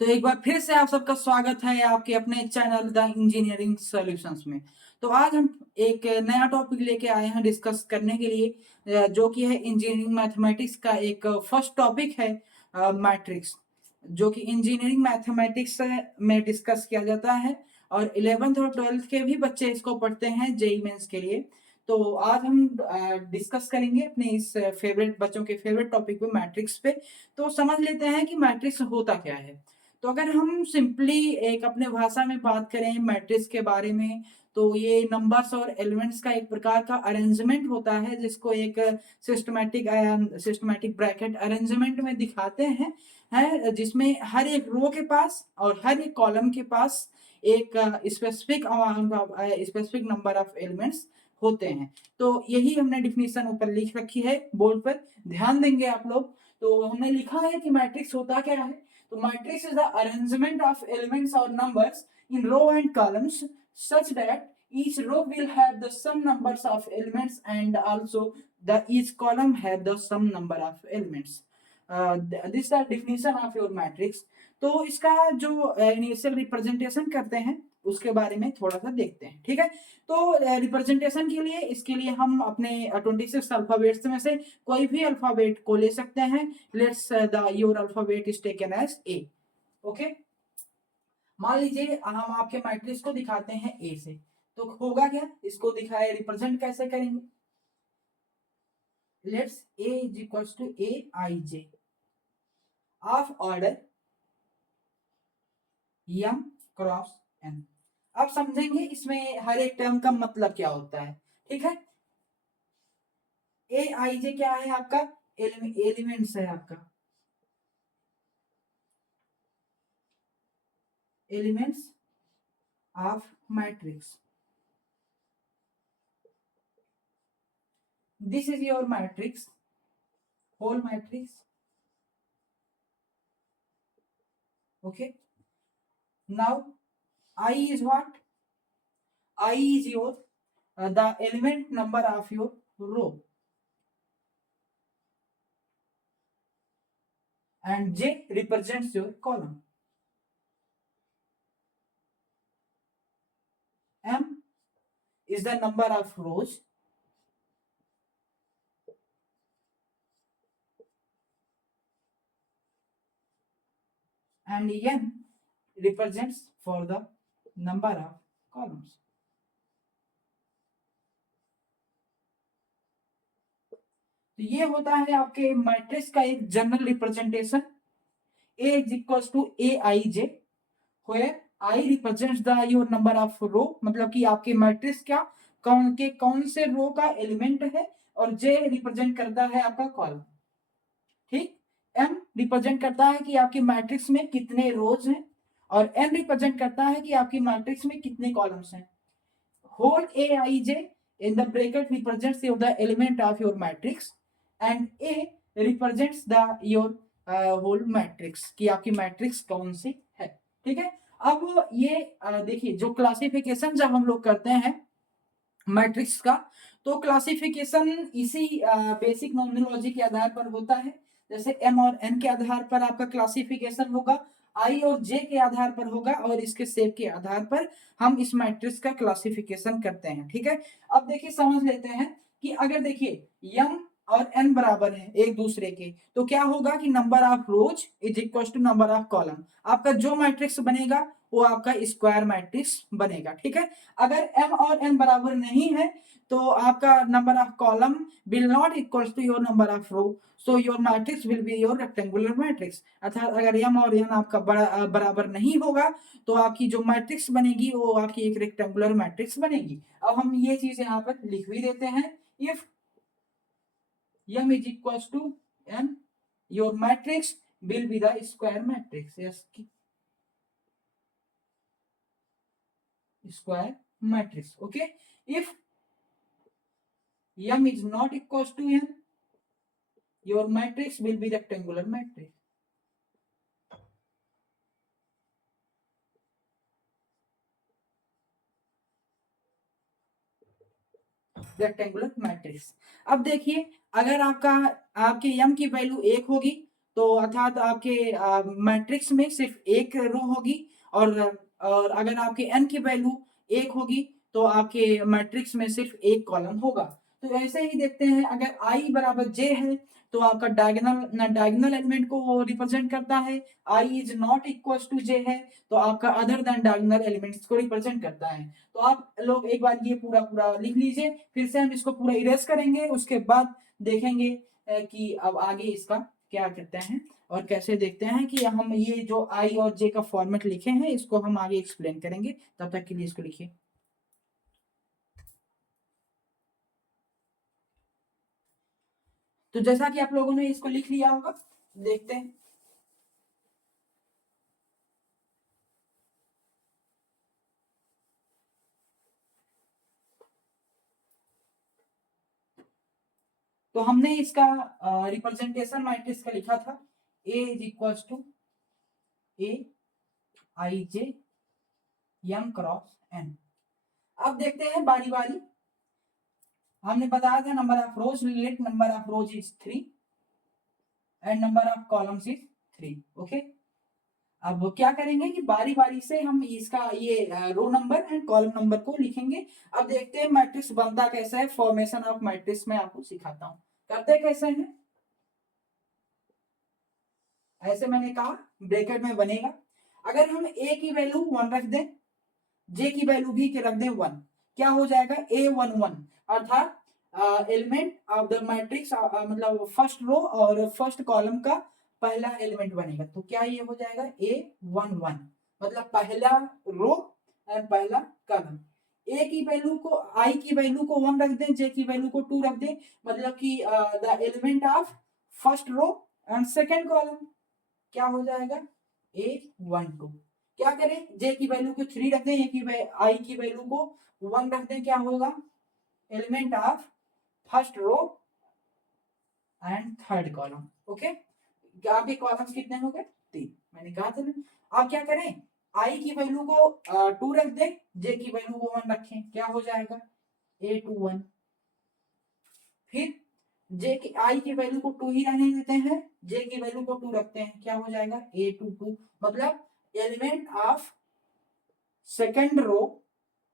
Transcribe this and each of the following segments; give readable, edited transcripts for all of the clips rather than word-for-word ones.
तो एक बार फिर से आप सबका स्वागत है आपके अपने चैनल द इंजीनियरिंग सॉल्यूशंस में। तो आज हम एक नया टॉपिक लेके आए हैं डिस्कस करने के लिए, जो कि है इंजीनियरिंग मैथमेटिक्स का एक फर्स्ट टॉपिक है, मैट्रिक्स, जो कि इंजीनियरिंग मैथमेटिक्स में डिस्कस किया जाता है और 11th और 12th के भी बच्चे इसको पढ़ते हैं जेई मेंस के लिए। तो आज हम डिस्कस करेंगे अपने इस फेवरेट बच्चों के फेवरेट टॉपिक पे, मैट्रिक्स पे। तो समझ लेते हैं कि मैट्रिक्स होता क्या है। तो अगर हम सिंपली एक अपने भाषा में बात करें मैट्रिक्स के बारे में, तो ये नंबर्स और एलिमेंट्स का एक प्रकार का अरेंजमेंट होता है, जिसको एक सिस्टमैटिक ब्रैकेट अरेंजमेंट में दिखाते हैं, है जिसमें हर एक रो के पास और हर एक कॉलम के पास एक specific amount of specific number of elements होते हैं। तो यही हमने डिफिनीशन ऊपर लिख रखी है बोर्ड पर, ध्यान देंगे आप लोग। तो हमने लिखा है कि मैट्रिक्स होता क्या है। तो matrix is the arrangement of elements or numbers in row and columns such that each row will have the same numbers of elements and also the each column have the same number of elements. This is the definition of your matrix. तो इसका जो initial representation करते हैं उसके बारे में थोड़ा सा देखते हैं, ठीक है। तो रिप्रेजेंटेशन के लिए इसके लिए हम अपने 26 अल्फाबेट्स में से कोई भी अल्फाबेट को ले सकते हैं। Let's the your alphabet is taken as A. Okay, मान लीजिए हम आपके मैट्रिक्स को दिखाते हैं ए से, तो होगा क्या, इसको दिखाए रिप्रेजेंट कैसे करेंगे। Let's A is equals to A I J of order M cross N. अब समझेंगे इसमें हर एक टर्म का मतलब क्या होता है, ठीक है। ए आई जे क्या है आपका, एलिमेंट्स है आपका, elements of matrix. This is your matrix, whole matrix. Okay. Now, I is what? I is your the element number of your row, and J represents your column. M is the number of rows, and N represents for the number of columns. तो ये होता है आपके matrix का एक general representation. A is equals to Aij, where I represents the your number of row, मतलब कि आपके मैट्रिक्स क्या कौन से रो का एलिमेंट है, और J रिप्रेजेंट करता है आपका कॉलम, ठीक। M रिप्रेजेंट करता है कि आपकी मैट्रिक्स में कितने रोज हैं, और N रिप्रेजेंट करता है कि आपकी मैट्रिक्स में कितने कॉलम्स हैं। Whole Aij in the bracket represents the element of your matrix, and A represents the your whole matrix, कि आपकी मैट्रिक्स कौन सी है, ठीक है। अब ये देखिए, जो क्लासिफिकेशन जब हम लोग करते हैं मैट्रिक्स का, तो क्लासिफिकेशन इसी बेसिक नोमिनोलॉजी के आधार पर होता है। जैसे एम और एन के आधार पर आपका क्लासिफिकेशन होगा, आई और जे के आधार पर होगा, और इसके शेप के आधार पर हम इस मैट्रिक्स का क्लासिफिकेशन करते हैं, ठीक है। अब देखिए समझ लेते हैं कि अगर देखिए एम और एन बराबर है एक दूसरे के, तो क्या होगा कि number of rows is equal to number of column. आपका जो मैट्रिक्स बनेगा वो आपका स्क्वायर मैट्रिक्स बनेगा, ठीक है। अगर m और n बराबर नहीं है, तो आपका number of column will not equal to your number of row, so your matrix will be your rectangular matrix. अर्थात अगर m और n आपका बराबर नहीं होगा, तो आपकी जो मैट्रिक्स बनेगी वो आपकी एक रेक्टेंगुलर मैट्रिक्स बनेगी। अब हम ये चीज यहाँ पर लिख भी देते हैं, if m is equals to n, your matrix will be the square matrix, yes, square matrix, okay। If m is not equals to n, your matrix will be rectangular matrix। Rectangular matrix. अब देखिए, अगर आपका आपके m की value 1 होगी, तो अर्थात आपके मैट्रिक्स में सिर्फ एक रो होगी, और अगर आपके एन की वैल्यू एक होगी तो आपके मैट्रिक्स में सिर्फ एक कॉलम होगा। तो ऐसे ही देखते हैं, अगर आई बराबर जे है तो आपका डायगोनल एलिमेंट को वो रिप्रेजेंट करता है। आई इज नॉट इक्वल टू जे है तो आपका अदर देन डायगोनल एलिमेंट्स को रिप्रेजेंट करता है। तो आप लोग एक बार ये पूरा पूरा लिख लीजिए, फिर से हम इसको पूरा इरेज करेंगे, उसके बाद देखेंगे कि अब आगे इसका क्या करते हैं और कैसे देखते हैं कि हम ये जो आई और जे का फॉर्मेट लिखे हैं इसको हम आगे एक्सप्लेन करेंगे। तब तक के लिए इसको लिखिए। तो जैसा कि आप लोगों ने इसको लिख लिया होगा, देखते हैं। तो हमने इसका रिप्रेजेंटेशन मैट्रिक्स का लिखा था, A is equal to A I J M cross N. अब देखते हैं बारी बारी। हमने बताया था number of rows relate number of rows is 3 and number of columns is 3। Okay, अब क्या करेंगे कि बारी बारी से हम इसका ये row number and column number को लिखेंगे। अब देखते हैं मैट्रिक्स बनता कैसा है। फॉर्मेशन ऑफ मैट्रिक्स में आपको सिखाता हूं, करते कैसे हैं। ऐसे मैंने कहा ब्रैकेट में बनेगा। अगर हम ए की वैल्यू 1 रख दें, जे की वैल्यू भी के रख दें 1, क्या हो जाएगा A11, अर्थात एलिमेंट ऑफ द मैट्रिक्स, मतलब फर्स्ट रो और फर्स्ट कॉलम का पहला एलिमेंट बनेगा। तो क्या ये हो जाएगा A11, मतलब पहला रो एंड पहला कॉलम। ए की वैल्यू को, आई की वैल्यू को 1 रख दें, जे की वैल्यू को 2 रख दें, मतलब कि the element of first row and second column क्या हो जाएगा A12। क्या करें, जे की वैल्यू को 3 रख दें, आई की वैल्यू को 1 रख दें, क्या होगा element of first row and third column. Okay, क्या आपके कॉलम्स कितने हो गए 3, मैंने कहा था ना। अब क्या करें, आई की वैल्यू को 2 रख दें, जे की वैल्यू को 1 रखें, क्या हो जाएगा A21। फिर जे की आई की वैल्यू को 2 ही रहने देते हैं, जे की वैल्यू को 2 रखते हैं, क्या हो जाएगा A22, मतलब element of second row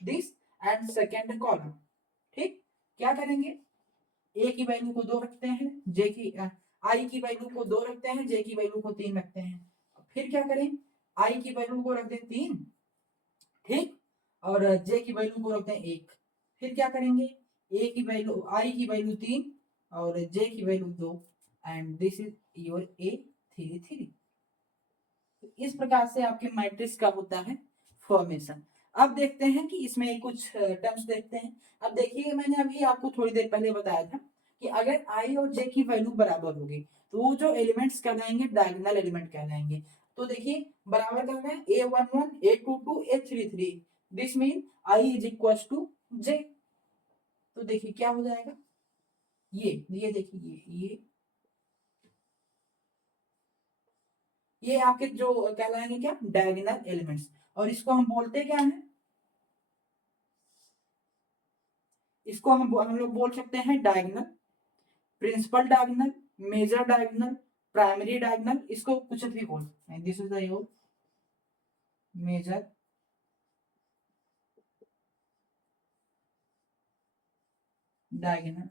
this and second column. ठीक, क्या करेंगे, ए की वैल्यू को 2 रखते हैं, जे की आई की वैल्यू को 2 रखते हैं, जे की वैल्यू को 3 रखते हैं। फिर क्या करें, आई की वैल्यू को रख दें 3, ठीक, और जे की वैल्यू को रख दें 1। फिर क्या करेंगे, ए की वैल्यू, आई की वैल्यू 3 और जे की value 2, and this is your A33। इस प्रकार से आपके मैट्रिक्स का होता है फॉर्मेशन। अब देखते हैं कि इसमें कुछ टर्म्स देखते हैं। अब देखिए, मैंने अभी आपको थोड़ी देर पहले बताया था कि अगर आई और जे की वैल्यू बराबर होगी तो वो जो एलिमेंट्स कहलाएंगे डायगोनल एलिमेंट कहलाएंगे। तो देखिए बराबर करना है A11 A22 A33, this mean I is equal to J. तो देखिए क्या हो जाएगा, ये देखिए ये आपके जो कहलाएंगे क्या डायगोनल एलिमेंट्स, और इसको हम बोलते क्या है, इसको हम लोग बोल सकते हैं diagonal, principal diagonal, major diagonal, primary diagonal, इसको कुछ भी बोल सकते हैं। This is the your major diagonal,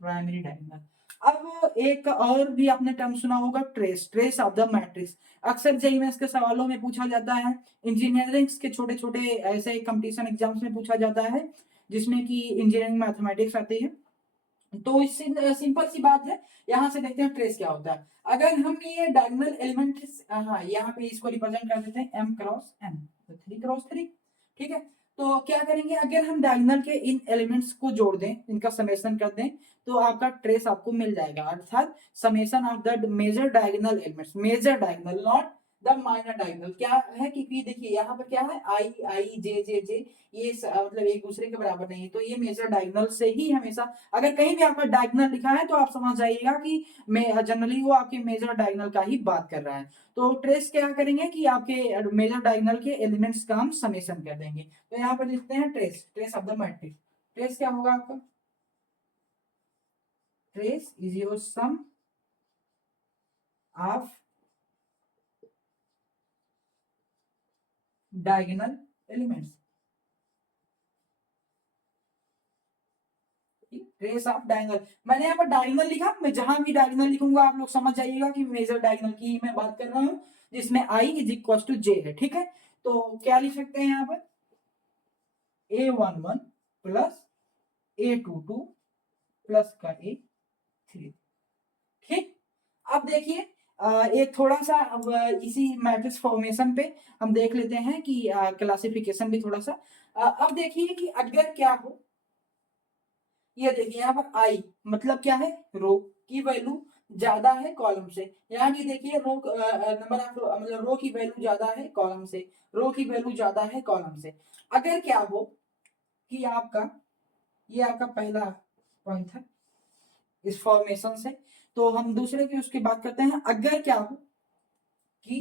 primary diagonal. अब एक और भी आपने टर्म सुना होगा, ट्रेस ऑफ द मैट्रिक्स। अक्सर जेईई मेंस के सवालों में पूछा जाता है, इंजीनियरिंग के छोटे छोटे ऐसे कंपटीशन एग्जाम्स में पूछा जाता है जिसमें कि इंजीनियरिंग मैथमेटिक्स आती है। तो इससे सिंपल सी बात है, यहाँ से देखते हैं ट्रेस क्या होता है। अगर हम ये डायगोनल एलिमेंट, हाँ यहाँ पे इसको रिप्रेजेंट कर देते हैं m क्रॉस n, तो 3 क्रॉस 3, ठीक है। तो क्या करेंगे, अगर हम डायगोनल के इन एलिमेंट्स को जोड़ दें, इनका समेशन कर दें, तो आपका ट्रेस आपको मिल जाएगा, अर्थात summation of the major diagonal elements, major diagonal, not the minor diagonal क्या है कि देखिए यहाँ पर क्या है आई आई जे जे जे ये मतलब एक दूसरे के बराबर नहीं है, तो ये मेजर डायगोनल से ही हमेशा, अगर कहीं भी आपका डायगोनल लिखा है तो आप समझ जाइएगा कि जनरली वो आपके मेजर डायगोनल का ही बात कर रहा है। तो ट्रेस क्या करेंगे कि आपके मेजर डायगोनल के एलिमेंट्स का हम समेशन कर देंगे। तो यहाँ पर लिखते हैं trace, trace of the matrix. Trace क्या होगा आपका, trace is your sum of diagonal elements. Trace of diagonal, मैंने यहाँ पर डायगोनल लिखा, मैं जहां भी डायगोनल लिखूंगा आप लोग समझ जाइएगा कि मेजर डायगोनल की ही मैं बात कर रहा हूँ, जिसमें आई इज इक्वल टू जे है। ठीक है, तो क्या लिख सकते हैं यहाँ पर A11 प्लस A22 प्लस का A3। ठीक, अब देखिए एक थोड़ा सा अब इसी मैट्रिक्स फॉर्मेशन पे हम देख लेते हैं कि क्लासिफिकेशन भी थोड़ा सा अब देखिए कि अगर क्या हो, ये देखिए यहाँ पर आई मतलब क्या है, रो की वैल्यू ज्यादा है कॉलम से, यहाँ की देखिए रो नंबर ऑफ मतलब रो की वैल्यू ज्यादा है कॉलम से, रो की वैल्यू ज्यादा है कॉलम से। अगर क्या हो कि आपका, ये आपका पहला पॉइंट है इस फॉर्मेशन से, तो हम दूसरे की उसकी बात करते हैं। अगर क्या हो कि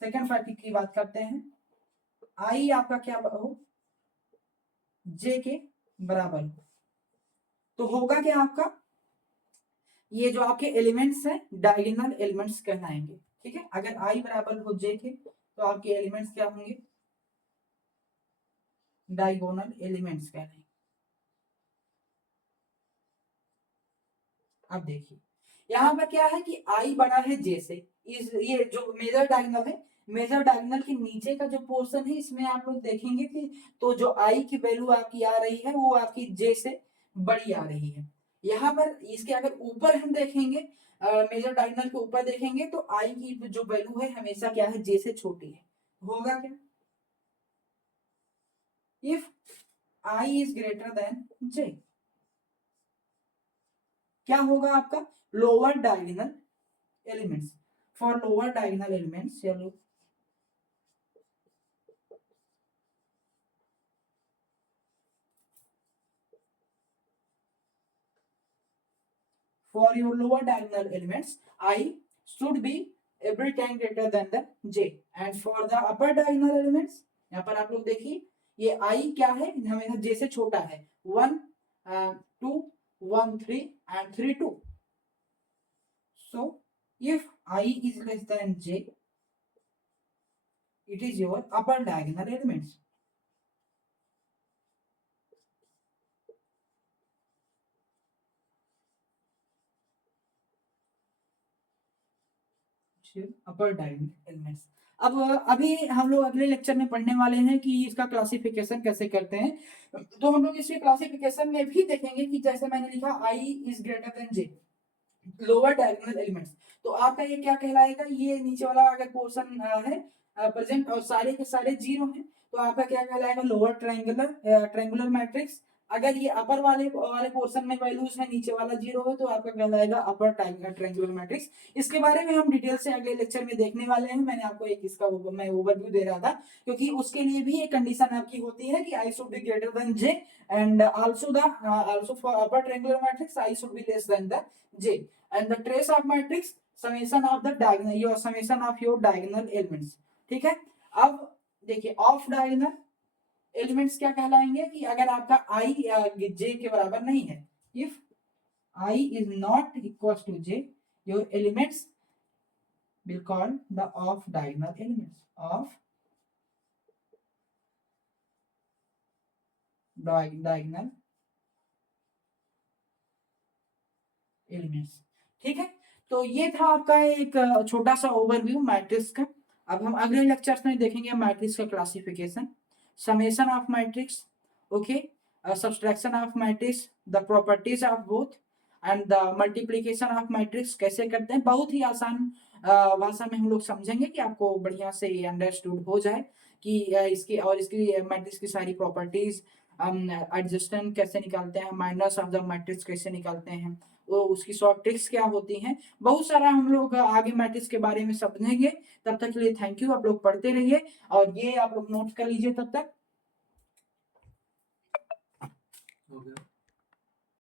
सेकंड फैक्टर की बात करते हैं, आई आपका क्या हो, जे के बराबर हो, तो होगा क्या आपका, ये जो आपके एलिमेंट्स हैं डायगोनल एलिमेंट्स कहलाएंगे। ठीक है, अगर आई बराबर हो जे के तो आपके एलिमेंट्स क्या होंगे, डायगोनल एलिमेंट्स कहलाएंगे। अब देखिए यहाँ पर क्या है कि आई बड़ा है जे से, इस ये जो मेजर डायगोनल है, मेजर डायगोनल के नीचे का जो पोर्शन है इसमें आप लोग देखेंगे कि तो जो आई की वैल्यू आपकी आ रही है वो आपकी जे से बड़ी आ रही है। यहाँ पर इसके अगर ऊपर हम देखेंगे, मेजर डायगोनल के ऊपर देखेंगे तो आई की जो वैल्यू है हमेशा क्या है, जे से छोटी है। होगा क्या, if I is greater than J, क्या होगा आपका lower diagonal elements, for lower diagonal elements, चलो for your lower diagonal elements I should be every time greater than the j, and for the upper diagonal elements यहाँ पर आप लोग देखिए ये I क्या है, हमेशा j से छोटा है, 1 2 1 3 and 3 2, so if I is less than j it is your upper diagonal elements। Upper diagonal elements. अब अभी हम लोग अगले लेक्चर में पढ़ने वाले हैं कि इसका क्लासिफिकेशन कैसे करते हैं, तो हम लोग इसके क्लासिफिकेशन में भी देखेंगे कि जैसे मैंने लिखा I is greater than J, lower diagonal elements, तो आपका ये क्या कहलाएगा, ये नीचे वाला अगर पोर्शन है प्रेजेंट और सारे के सारे जीरो हैं तो आपका क्या कहलाएगा, लोअर ट्रायंगुलर ट्रायंगुलर मैट्रिक्स। अगर ये अपर वाले वाले पोर्शन में वैल्यूज है, नीचे वाला जीरो है, तो आपका कहलाएगा अपर ट्रायंगुलर मैट्रिक्स। इसके बारे में हम डिटेल से अगले लेक्चर में देखने वाले हैं। मैंने आपको एक इसका मैं ओवरव्यू दे रहा था, क्योंकि उसके लिए भी एक कंडीशन आपकी होती है कि I should be greater than J, and also for upper triangular matrix I should be less than the J, and the trace of matrix summation of the diagonal, your summation of your diagonal elements। ठीक है, अब देखिए of diagonal elements क्या कहलाएंगे कि अगर आपका आई जे के बराबर नहीं है, if I is not equal to J your elements will call the off diagonal elements, off diagonal elements. ठीक है, तो ये था आपका एक छोटा सा ओवरव्यू मैट्रिक्स का। अब हम अगले लेक्चर्स में देखेंगे मैट्रिक्स का classification, summation of matrix, okay, subtraction of matrix, the properties of both, and the multiplication of matrix कैसे करते हैं। बहुत ही आसान भाषा में हम लोग समझेंगे कि आपको बढ़िया से अंडरस्टूड हो जाए कि इसकी और इसकी मैट्रिक्स की सारी प्रॉपर्टीज, एडजस्टेंट कैसे निकालते हैं, माइनस ऑफ द मैट्रिक्स कैसे निकालते हैं, उसकी शॉर्ट ट्रिक्स क्या होती हैं, बहुत सारा हम लोग आगे मैट्रिक्स के बारे में समझेंगे। तब तक के लिए थैंक यू, आप लोग पढ़ते रहिए और ये आप लोग नोट कर लीजिए तब तक।